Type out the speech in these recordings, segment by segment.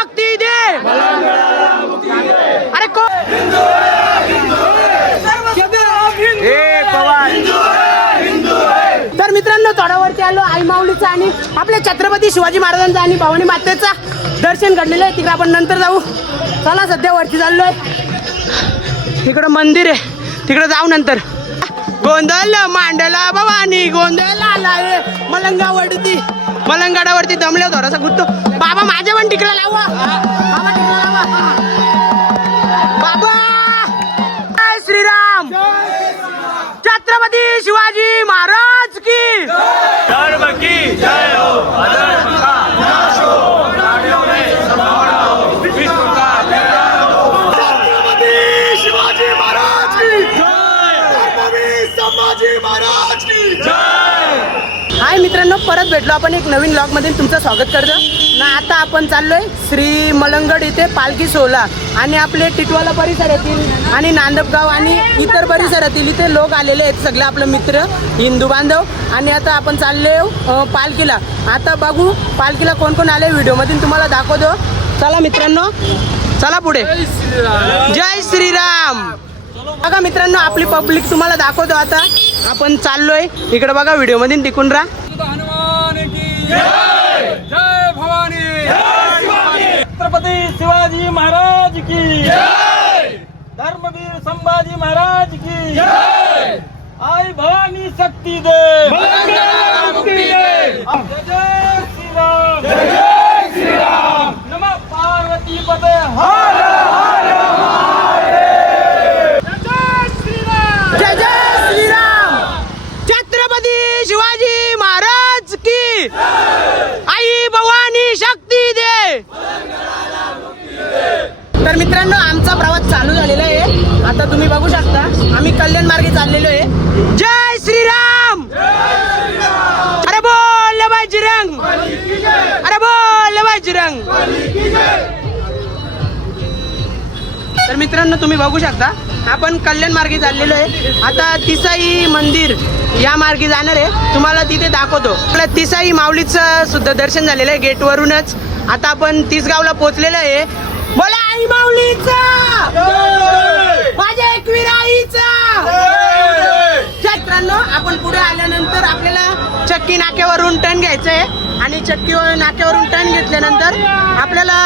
शक्ती दे. अरे को ए पवार. तर मित्रांनो थोड्यावरती आलो आई माऊलीचा आणि आपल्या छत्रपती शिवाजी महाराजांचा आणि भवानी मातेचा दर्शन घडलेलं आहे. तिकडे आपण नंतर जाऊ. चला सध्या वरती चाललोय. तिकडं मंदिर आहे. तिकडे जाऊ नंतर. गोंधळ मांडला भवानी गोंधळ आलाय. मलंगावरती मलंगाडावरती दमल्या थोडासा गुत्तो बाबा माझ्या पण टिकला लावा. बाबा. जय श्रीराम. छत्रपती शिवाजी महाराज की. भेटलो. आपण एक नवीन ब्लॉगमध्ये तुमचं स्वागत करतो. ना आता आपण चाललोय श्री मलंगड इथे पालखी सोहळा. आणि आपले टिटवाला परिसर येतील आणि नांदपगाव आणि इतर परिसरातील इथे लोक आलेले आहेत सगळे आपले मित्र हिंदू बांधव. आणि आता आपण चाललोय पालखीला. आता बघू पालखीला कोण कोण आले व्हिडिओमधून. तुम्हाला दाखवतो. चला मित्रांनो. चला पुढे. जय श्रीराम. बघा मित्रांनो आपली पब्लिक तुम्हाला दाखवतो आता. आपण चाललोय. इकडे बघा व्हिडिओमध्ये टिकून राहा. जय! जय भवानी! छत्रपति शिवाजी महाराज की जय! धर्मवीर संभाजी महाराज की जय! आई भवानी शक्ती दे। मुक्ति दे। जय जय श्री राम जय जय श्री राम नमः पार्वती पते। हर हर जय श्री राम जय जय श्रीराम छत्रपती शिवाजी महाराज की आई भवानी शक्ती दे. तर मित्रांनो आमचा प्रवास चालू झालेला आहे. आता तुम्ही बघू शकता आम्ही कल्याण मार्गे चाललेलो आहे. जय श्रीराम! अरे बोल बजरंग अरे बोल बजरंग तर मित्रांनो तुम्ही बघू शकता आपण कल्याण मार्गे चाललेलो आहे. आता तिसाई मंदिर या मार्गे जाणार आहे. तुम्हाला तिथे दाखवतो. आपल्या तिसाई माऊलीचं सुद्धा दर्शन झालेलं आहे गेटवरूनच. आता आपण तिसगावला पोहोचलेलो आहे. बोला आई माऊलीचा! माझ्या एकविराईचा मित्रांनो आपण पुढे आल्यानंतर आपल्याला चक्की नाक्यावरून टर्न घ्यायचं आहे आणि चक्की नाक्यावरून टर्न घेतल्यानंतर आपल्याला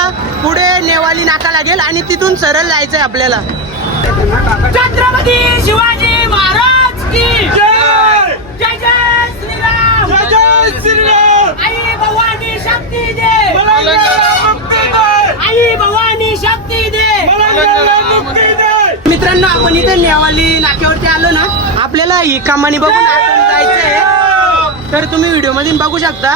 पुढे नेवाली नाका लागेल आणि तिथून सरळ जायचंय आपल्याला. छत्रपती शिवाजी महाराज की जय! जय जय श्रीराम! जय जय श्री राम आई भवानी शक्ती दे! मलंगला मुक्ती दे! आई भवानी शक्ती दे! मलंगला मुक्ती दे! मित्रांनो आपण इथे नेवाली आपल्याला ही कामानी बघून आतून जायचंय. तर तुम्ही व्हिडिओमध्ये बघू शकता.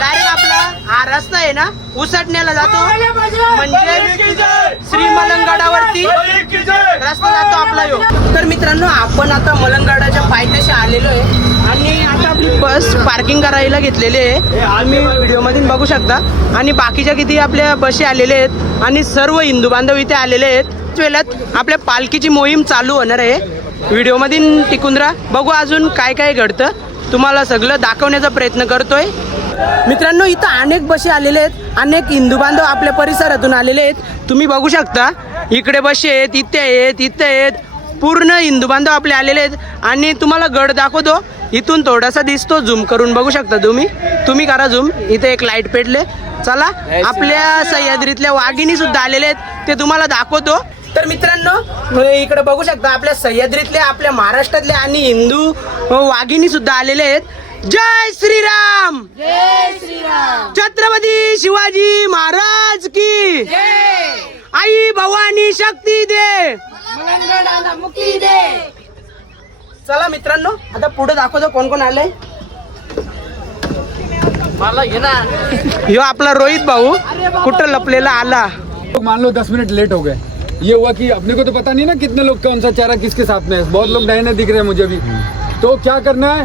डायरेक्ट आपला हा रस्ता आहे ना उसटण्याला जातो. म्हणजे श्री मलंगडावरती की जय रस्ता जातो आपला यो. तर मित्रांनो आपण आता मलंगडाच्या पायथ्याशी आलेलो आहे. आणि आता आपली बस पार्किंग करायला घेतलेली आहे. आम्ही व्हिडिओमध्ये बघू शकता. आणि बाकीच्या किती आपल्या बशी आलेल्या आहेत. आणि सर्व हिंदू बांधव इथे आलेले आहेत. वेळात आपल्या पालखीची मोहीम चालू होणार आहे. व्हिडिओमध्ये टिकून राहा. बघू अजून काय काय घडतं. तुम्हाला सगळं दाखवण्याचा प्रयत्न करतोय. मित्रांनो इथं अनेक बशी आलेले आहेत. अनेक हिंदू बांधव आपल्या परिसरातून आलेले आहेत. तुम्ही बघू शकता इकडे बशी आहेत इथे आहेत इथे आहेत. पूर्ण हिंदू बांधव आपले आलेले आहेत. आणि तुम्हाला गड दाखवतो. इथून थोडासा दिसतो. झूम करून बघू शकता तुम्ही. तुम्ही करा झूम. इथे एक लाइट पेटले. चला आपल्या सह्याद्रीतल्या वाघिणी सुद्धा आलेले आहेत. ते तुम्हाला दाखवतो. तर मित्रांनो इकडे बघू शकता आपल्या सह्याद्रीतल्या आपल्या महाराष्ट्रातल्या आणि हिंदू वाघिणी सुद्धा आलेले आहेत. जय श्रीराम! जय श्रीराम! छत्रपती शिवाजी महाराज की आई भवानी शक्ती दे! मुक्ती दे! चला मित्रांनो आता पुढे दाखवतो कोण कोण आलंय. ह्यो आपला रोहित भाऊ कुठं लपलेला आला? लोग मान लो दस मिनट लेट हो गए. ये हुआ कि अपने को तो पता नहीं ना कितने लोग कौन सा चेहरा किसके साथ में है। बहुत लोग नए नए दिख रहे हैं मुझे भी तो क्या करना है?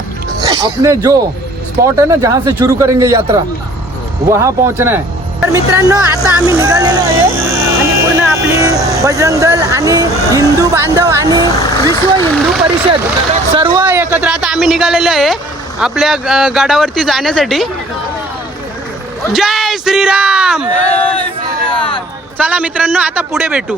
अपने जो स्पॉट है ना जहाँ से शुरू करेंगे यात्रा वहाँ पहुँचना है। तर मित्रांनो आता आम्ही निघालेलो आहे. आणि पूर्ण आपली बजरंग दल आणि हिंदू बांधव आणि विश्व हिंदू परिषद सर्व एकत्र आता आम्ही निघालेलो आहे आपल्या अ, गडावरती जाण्यासाठी. जय श्रीराम! चला मित्रांनो आता पुढे भेटू.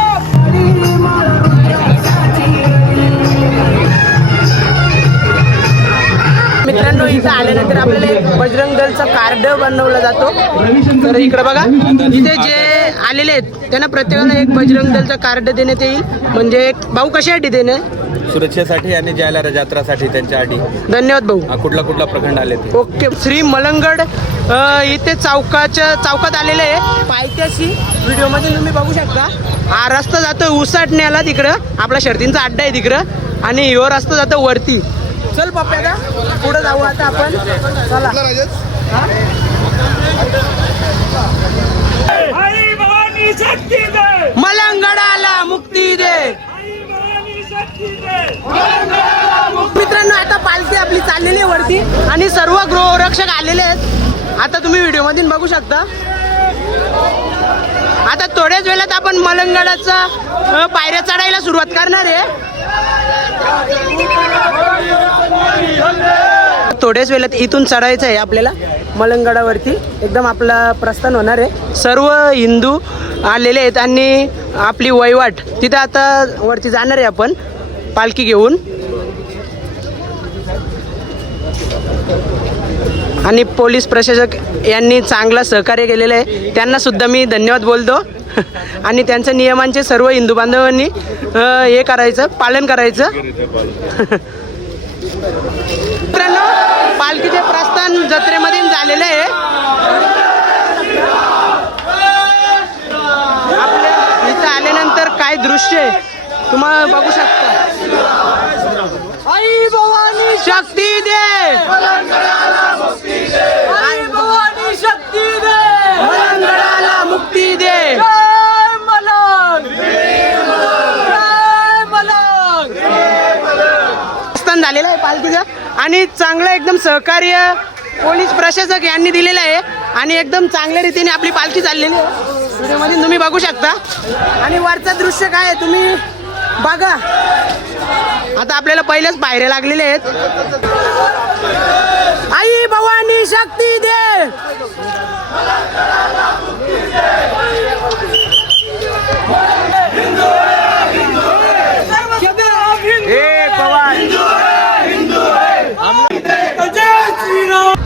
मित्रांनो इथं आल्यानंतर आपल्याला एक बजरंग दलचा कार्ड बनवला जातो. तर इकडे बघा इथे जे आलेले आहेत त्यांना प्रत्येकाला एक बजरंग दलचा कार्ड देण्यात येईल. म्हणजे एक भाऊ कशासाठी देणे? सुरक्षेसाठी आणि ज्याला जत्रासाठी त्यांच्यासाठी धन्यवाद भाऊ. हा, कुठला कुठला प्रखंड आले ओके श्री मलंगड इथे चौकाच्या चौकात आलेले आहे. पायथ्याशी व्हिडिओमध्ये तुम्ही बघू शकता. हा रस्ता जातो उसाटण्याला तिकडं. आपला शर्तींचा अड्डा आहे तिकडं. आणि ह्यो रस्ता जातो वरती. चल पप्प्या का? पुढे जाऊ आता आपण. चला? आई भवानी शक्ती दे. मलंगडाला मुक्ती दे. आई भवानी शक्ती दे. मित्रांनो आता पालखी आपली चाललेली आहे वरती आणि सर्व गृहरक्षक आलेले आहेत. आता तुम्ही व्हिडिओ मधून बघू शकता. आता थोड्याच वेळात आपण मलंगडाचा पायऱ्या चढायला सुरुवात करणार आहे. थोड्याच वेळात इथून चढायचं आहे आपल्याला. मलंगडावरती. एकदम आपला प्रस्थान होणार आहे. सर्व हिंदू आलेले आहेत आणि आपली वहिवाट. तिथे आता वरती जाणार आहे आपण. पालखी घेऊन. आणि पोलीस प्रशासक यांनी चांगला सहकार्य केलेलं आहे. त्यांना सुद्धा मी धन्यवाद बोलतो. आणि त्यांच्या नियमांचे सर्व हिंदू बांधवांनी हे करायचं पालन करायचं. मित्रांनो पालखीचे प्रस्थान जत्रेमध्ये झालेलं आहे. आपल्या इथं आल्यानंतर काय दृश्य आहे तुम्हाला बघू शकता. आई भवानी शक्ती दे आई भवानी शक्ती दे मलंगडाला मुक्ती दे जय मलंग जय मलंग स्थान झालेलं आहे पालखीचं आणि चांगलं एकदम सहकार्य पोलीस प्रशासक यांनी दिलेलं आहे. आणि एकदम चांगल्या रीतीने आपली पालखी चाललेली आहे. व्हिडिओमध्ये तुम्ही बघू शकता. आणि वरचं दृश्य काय आहे तुम्ही बघा. आता आपल्याला पहिलेच पायऱ्या लागलेल्या आहेत. आई भवानी शक्ती दे.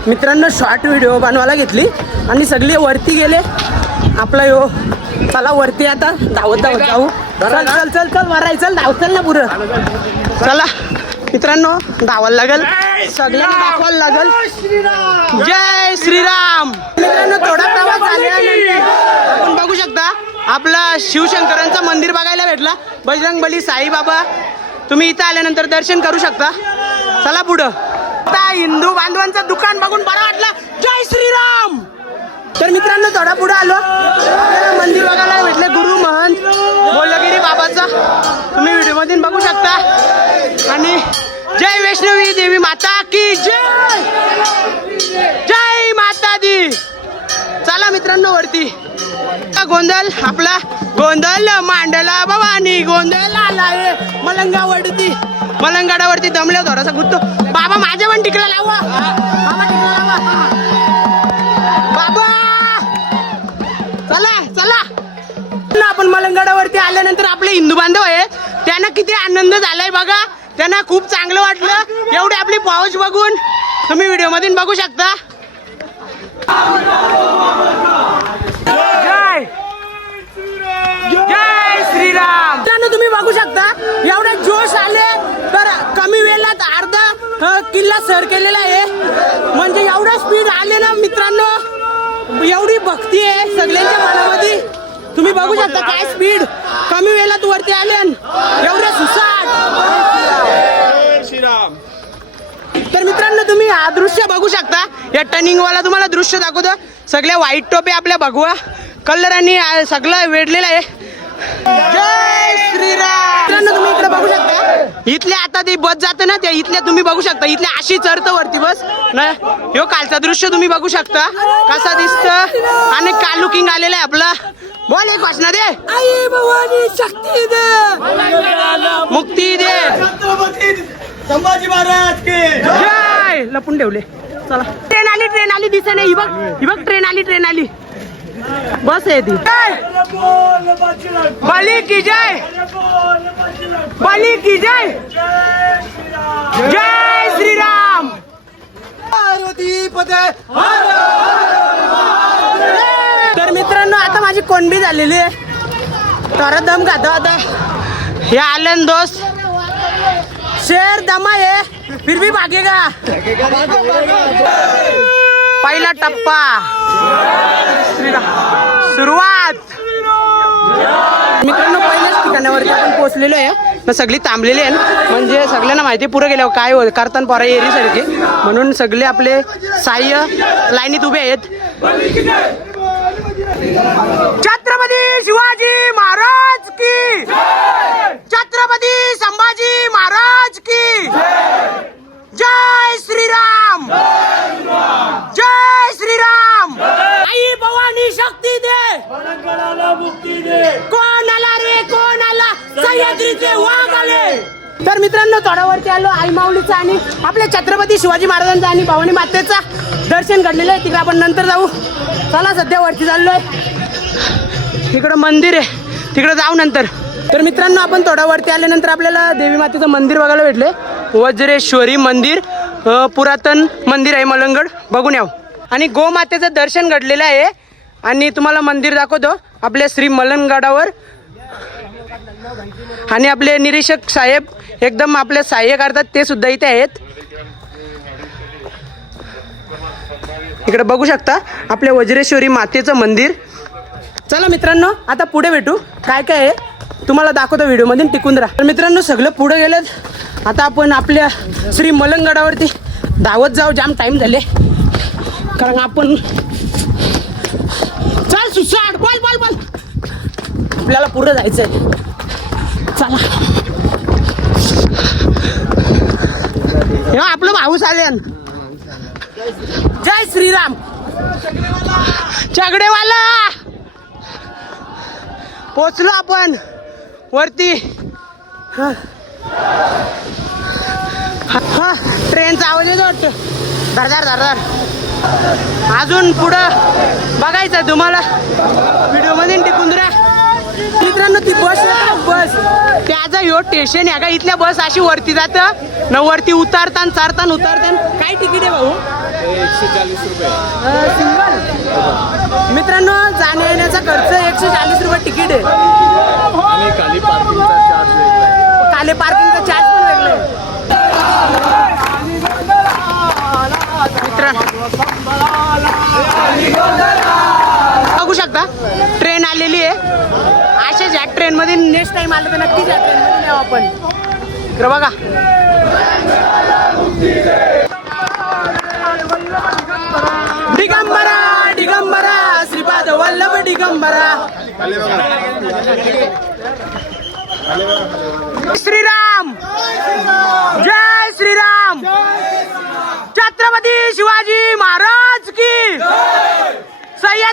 मित्रांनो शॉर्ट व्हिडिओ बनवायला घेतली. आणि सगळे वरती गेले. आपला यो चला वरती आता. धावत धावत जाऊ. चल चल चल चल वराय चल धाव चल ना पुरं चला. मित्रांनो धावायला लागल. सगळ्यांना दाखवायला लागल. जय श्रीराम. मित्रांनो थोडा प्रवास झाल्यानंतर आपण बघू शकता आपला शिवशंकरांचं मंदिर बघायला भेटला. बजरंग बली साईबाबा तुम्ही इथं आल्यानंतर दर्शन करू शकता. चला पुढं. आता हिंदू बांधवांचं दुकान बघून बरं वाटलं. जय श्रीराम! तर मित्रांनो थोडा पुढे आलो. मंदिर बघायला भेटले गुरु महंत बोलगिरी बाबाचा. तुम्ही व्हिडिओ मधून बघू शकता. आणि जय वैष्णवी देवी माता की जय! जय माता दी! चला मित्रांनो वरती. गोंधळ आपला गोंधळ मांडला भवानी गोंधळ आला मलंगावरती मलंगाडावरती दमल्या थोडासा गुत्तो बाबा माझ्या पण टिकला लावा. बाबा टिकला लावा. बाबा! चला चला. आपण मलंगाडावरती आल्यानंतर आपले हिंदू बांधव आहे त्यांना किती आनंद झालाय बघा. त्यांना खूप चांगलं वाटलं. एवढी आपली पाऊस बघून तुम्ही व्हिडिओ मधून बघू शकता जय जय श्रीराम. मित्रांनो तुम्ही बघू शकता एवढे जोश आले तर कमी वेळात अर्धा किल्ला सर केलेला आहे. म्हणजे एवढा स्पीड आले ना मित्रांनो एवढी भक्ती आहे सगळ्यांच्या मनामध्ये. तुम्ही बघू शकता काय स्पीड कमी वेळात वरती आले एवढे सुसाट. तर मित्रांनो तुम्ही हा दृश्य बघू शकता. या टर्निंग वाला तुम्हाला दृश्य दाखवतो. सगळ्या व्हाईट टोपे आपल्या भगवा. कलरांनी आ, सगळं वेढलेलं आहे. जय श्रीराम. तुम्ही इकडे बघू शकता. इथल्या आता ती बस जाते ना त्या इथल्या तुम्ही बघू शकता. इथल्या अशी चढतं वरती बस. ना ह्यो कालचा दृश्य तुम्ही बघू शकता. कसा दिसत? आणि काल लुकिंग आलेलं आहे आपला. बोल एक वाचना दे. आई भवानी शक्ती दे. मुक्ती दे. संभाजी महाराज के. जय! लपून ठेवले. चला. ट्रेन आली ट्रेन आली दिसे नाही ही बघ ही बघ ट्रेन आली ट्रेन आली. बस आहे ती! बोल की जय! बोल की जय! जय श्रीराम! जय श्रीराम तर मित्रांनो आता माझी कोणबी झालेली आहे. तर दम खातो आता. हे आलन दोस्त. शेर दमा आहे. फिर भी भागेगा पहिला टप्पा. सुरुवात. मित्रांनो पहिल्याच ठिकाणावरती आपण पोहोचलेलो आहे. मग सगळी थांबलेली आहे म्हणजे सगळ्यांना माहिती पुरं गेल्यावर काय हो करताना पोरा एरीसारखे. म्हणून सगळे आपले साह्य लाईनीत उभे आहेत. छत्रपती शिवाजी महाराज की. छत्रपती संभाजी महाराज की. जय श्रीराम जय श्रीराम आई भवानी शक्ती दे तेलंगणाला मुक्ती दे कोण आला रे कोण आला सह्याद्रीचे वाघ आले. तर मित्रांनो थोड्यावरती आलो आई माऊलीचा आणि आपल्या छत्रपती शिवाजी महाराजांचा आणि भवानी मातेचा. दर्शन घडलेलं आहे. तिकडे आपण नंतर जाऊ. चला सध्या वरती चाललोय. तिकडं मंदिर आहे. तिकडे जाऊ नंतर. तर मित्रांनो आपण थोड्या वरती आल्यानंतर आपल्याला देवी मातेचं मंदिर बघायला भेटले वज्रेश्वरी मंदिर पुरातन मंदिर आहे मलंगड. बघून याव. आणि गोमातेचं दर्शन घडलेलं आहे. आणि तुम्हाला मंदिर दाखवतो. आपल्या श्री मलनगडावर. आणि आपले निरीक्षक साहेब एकदम आपले सहाय्य करतात ते सुद्धा इथे आहेत. इकडे बघू शकता आपल्या वज्रेश्वरी मातेचं मंदिर. चला मित्रांनो आता पुढे भेटू. काय काय आहे तुम्हाला दाखवतो व्हिडिओमध्ये टिकून राहा. तर मित्रांनो सगळं पुढे गेलं. आता आपण आपल्या श्री मलंगडावरती धावत जाऊ. जाम टाईम झाले. कारण आपण सुसाट बोल बोल बोल. आपल्याला पुढे जायचंय. चला. हे आपलं भाऊ आल्यान जय श्रीराम. चगडेवाला. पोचलो आपण. वरती. हा. हा, ट्रेनचा आवाज येतो धरदार धरधार धरधार अजून पुढं बघायचं तुम्हाला. व्हिडिओमध्ये टिकून राहा. मित्रांनो ती बस बस. त्याचा ह्यो स्टेशन आहे. का इथल्या बस अशी वरती जातं. न वरती उतारतान चारतान उतारतान. काय तिकीट आहे भाऊ? अं, सिंगल. मित्रांनो जाण्या येण्याचा खर्च एकशे चाळीस रुपये तिकीट आहे. खाली पार्किंगचा चार्ज बघू शकता. ट्रेन आलेली आहे. अशाच या ट्रेनमध्ये नेक्स्ट टाइम आलं तर नक्कीच या ट्रेनमध्ये जाऊ आपण. इकडं बघा. दिगंबरा दिगंबरा श्रीपाद वल्लभ दिगंबरा. श्रीराम. जय श्रीराम. छत्रपती शिवाजी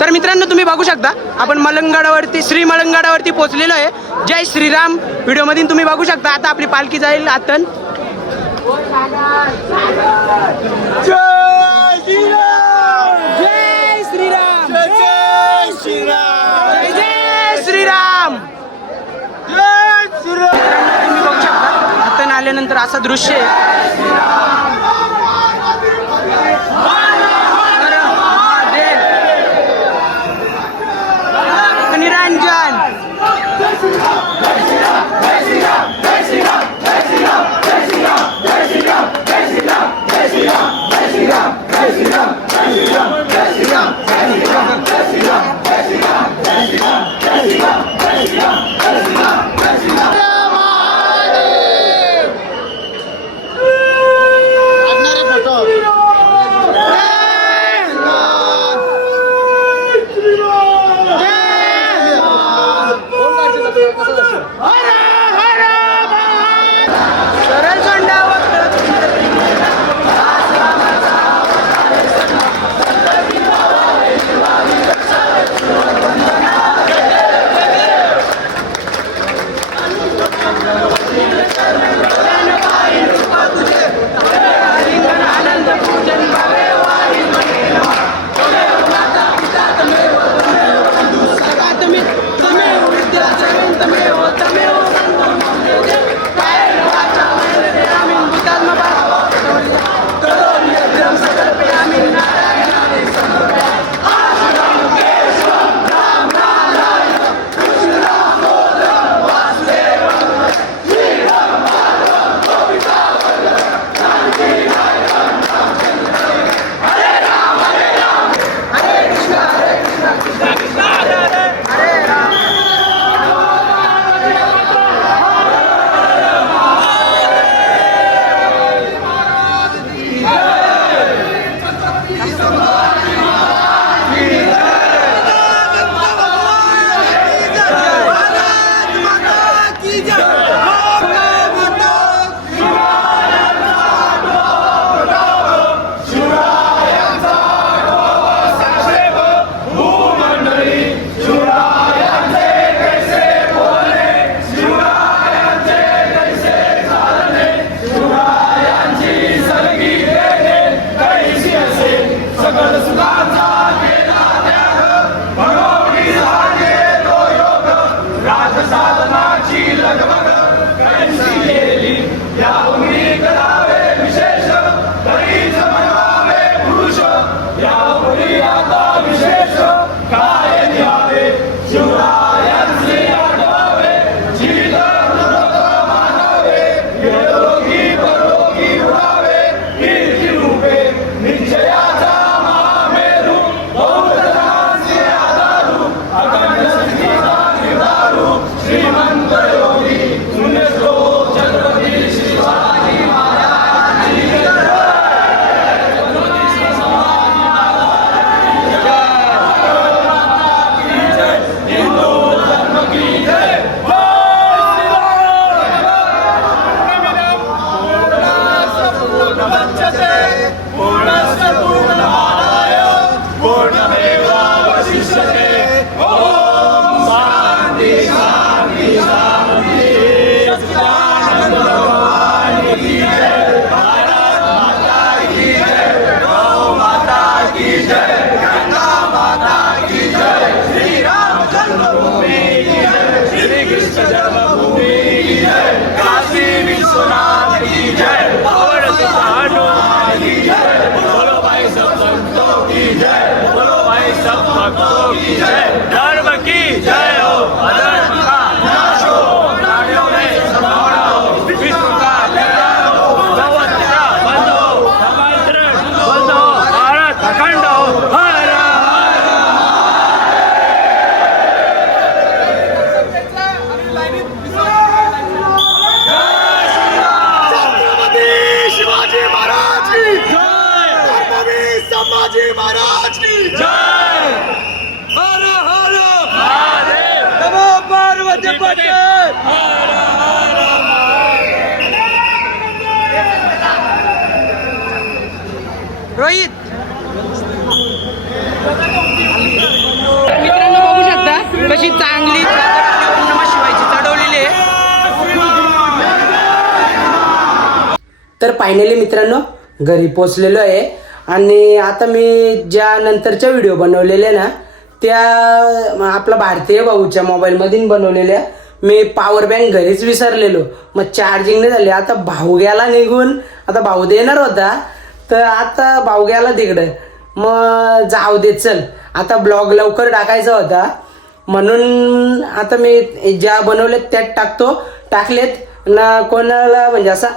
तर मित्रांनो तुम्ही बघू शकता आपण मलंगडावरती श्री मलंगडावरती पोहोचलेलो आहे. जय श्रीराम. व्हिडिओमध्ये तुम्ही बघू शकता आता आपली पालखी जाईल आतन. जय श्रीराम. जय श्रीराम. जय श्रीराम. जय श्रीराम तुम्ही बघू शकता आतन आल्यानंतर असं दृश्य तर फायनली मित्रांनो घरी पोचलेलो आहे. आणि आता मी ज्या नंतरच्या व्हिडिओ बनवलेल्या ना त्या आपला भारतीय भाऊच्या मोबाईलमधून बनवलेल्या मी पॉवर बँक घरीच विसरलेलो. मग चार्जिंग नाही झाली. आता भाऊ निघून आता भाऊ देणार होता. तर आता भाऊ गेला तिकडे. मग जाऊ दे चल. आता ब्लॉग लवकर टाकायचा होता. म्हणून आता मी ज्या बनवलेत त्यात टाकतो. टाकलेत. ना कोणाला म्हणजे असा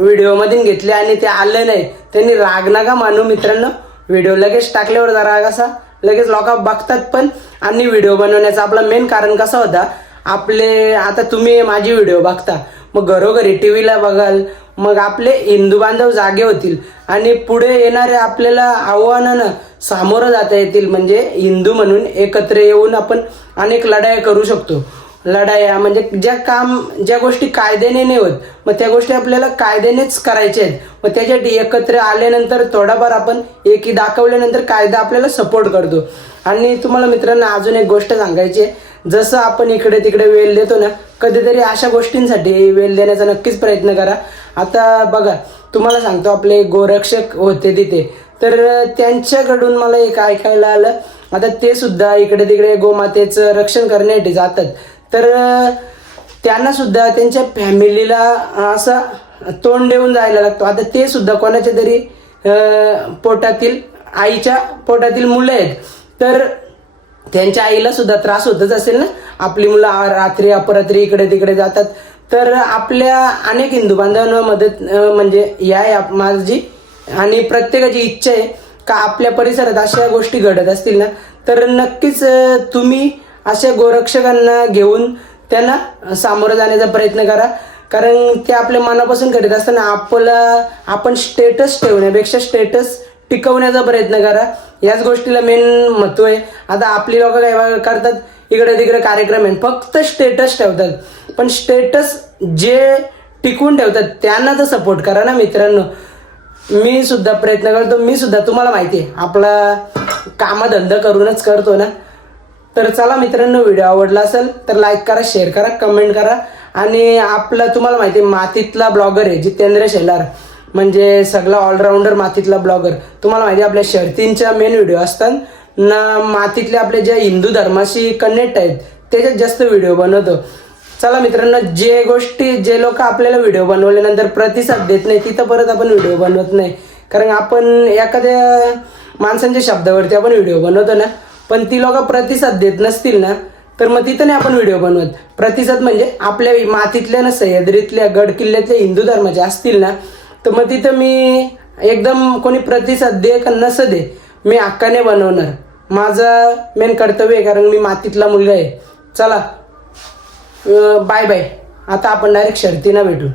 व्हिडिओमधून घेतले आणि ते आले नाही. त्यांनी राग नका मानू मित्रांनो. व्हिडिओ लगेच टाकल्यावर जरा कसा लगेच लोक बघतात पण. आणि व्हिडिओ बनवण्याचा आपला मेन कारण कसा होता? आपले आता तुम्ही माझी व्हिडिओ बघता. मग घरोघरी टी व्हीला बघाल. मग आपले हिंदू बांधव जागे होतील. आणि पुढे येणारे आपल्याला आव्हानांना सामोरं जाता येतील. म्हणजे हिंदू म्हणून एकत्र येऊन आपण अनेक लढाया करू शकतो. लढाया म्हणजे ज्या काम ज्या गोष्टी कायद्याने नाही होत मग त्या गोष्टी आपल्याला कायद्यानेच करायच्या आहेत. मग त्याच्यासाठी एकत्र आल्यानंतर थोडाफार आपण एकी दाखवल्यानंतर कायदा आपल्याला सपोर्ट करतो. आणि तुम्हाला मित्रांनो अजून एक गोष्ट सांगायची आहे. जसं आपण इकडे तिकडे वेळ देतो ना कधीतरी अशा गोष्टींसाठी वेळ देण्याचा नक्कीच प्रयत्न करा. आता बघा तुम्हाला सांगतो आपले गोरक्षक होते तिथे. तर त्यांच्याकडून मला एक ऐकायला आलं. आता ते सुद्धा इकडे तिकडे गोमातेचं रक्षण करण्यासाठी जातात. तर त्यांना सुद्धा त्यांच्या फॅमिलीला असा तोंड देऊन जायला लागतो. आता ते सुद्धा कोणाच्या तरी पोटातील आईच्या पोटातील मुलं आहेत. तर त्यांच्या आईला सुद्धा त्रास होतच असेल ना? आपली मुलं रात्री अपरात्री इकडे तिकडे जातात. तर आपल्या अनेक हिंदू बांधवांना मदत म्हणजे या आहे माझी आणि प्रत्येकाची इच्छा आहे का आपल्या परिसरात अशा गोष्टी घडत असतील ना? तर नक्कीच तुम्ही अशा गोरक्षकांना घेऊन त्यांना सामोरं जाण्याचा प्रयत्न करा. कारण ते आपल्या मनापासून करीत असताना आपला आपण स्टेटस ठेवण्यापेक्षा स्टेटस टिकवण्याचा प्रयत्न करा. याच गोष्टीला मेन महत्त्व आहे. आता आपली लोक काय करतात? इकडे तिकडे कार्यक्रम आहे. फक्त स्टेटस ठेवतात. पण स्टेटस जे टिकून ठेवतात त्यांना तर सपोर्ट करा ना मित्रांनो. मी सुद्धा प्रयत्न करतो. मी सुद्धा तुम्हाला माहिती आहे. आपला कामधंदा करूनच करतो ना. तर चला मित्रांनो व्हिडिओ आवडला असेल तर लाईक करा शेअर करा कमेंट करा. आणि आपला तुम्हाला माहिती आहे मातीतला ब्लॉगर आहे जितेंद्र शेलार. म्हणजे सगळा ऑलराऊंडर मातीतला ब्लॉगर तुम्हाला माहिती आहे आपल्या शर्तींच्या मेन व्हिडिओ असतात. ना मातीतले आपले ज्या हिंदू धर्माशी कनेक्ट आहेत त्याच्यात जास्त व्हिडिओ बनवतो. चला मित्रांनो जे गोष्टी जे लोक आपल्याला व्हिडिओ बनवल्यानंतर प्रतिसाद देत नाही तिथं परत आपण व्हिडिओ बनवत नाही. कारण आपण एखाद्या माणसांच्या शब्दावरती आपण व्हिडिओ बनवतो ना पण ती लोक प्रतिसाद देत नसतील ना तर मग तिथं नाही आपण व्हिडिओ बनवत. प्रतिसाद म्हणजे आपल्या मातीतल्या ना सह्याद्रीतल्या गड किल्ल्यातल्या हिंदू धर्माच्या असतील ना तर मग तिथं मी एकदम कोणी प्रतिसाद दे का नस दे मी हक्काने बनवणार. माझं मेन कर्तव्य आहे कारण मी मातीतला मुलगा आहे. चला बाय बाय आता आपण डायरेक्ट शर्तीनं भेटू.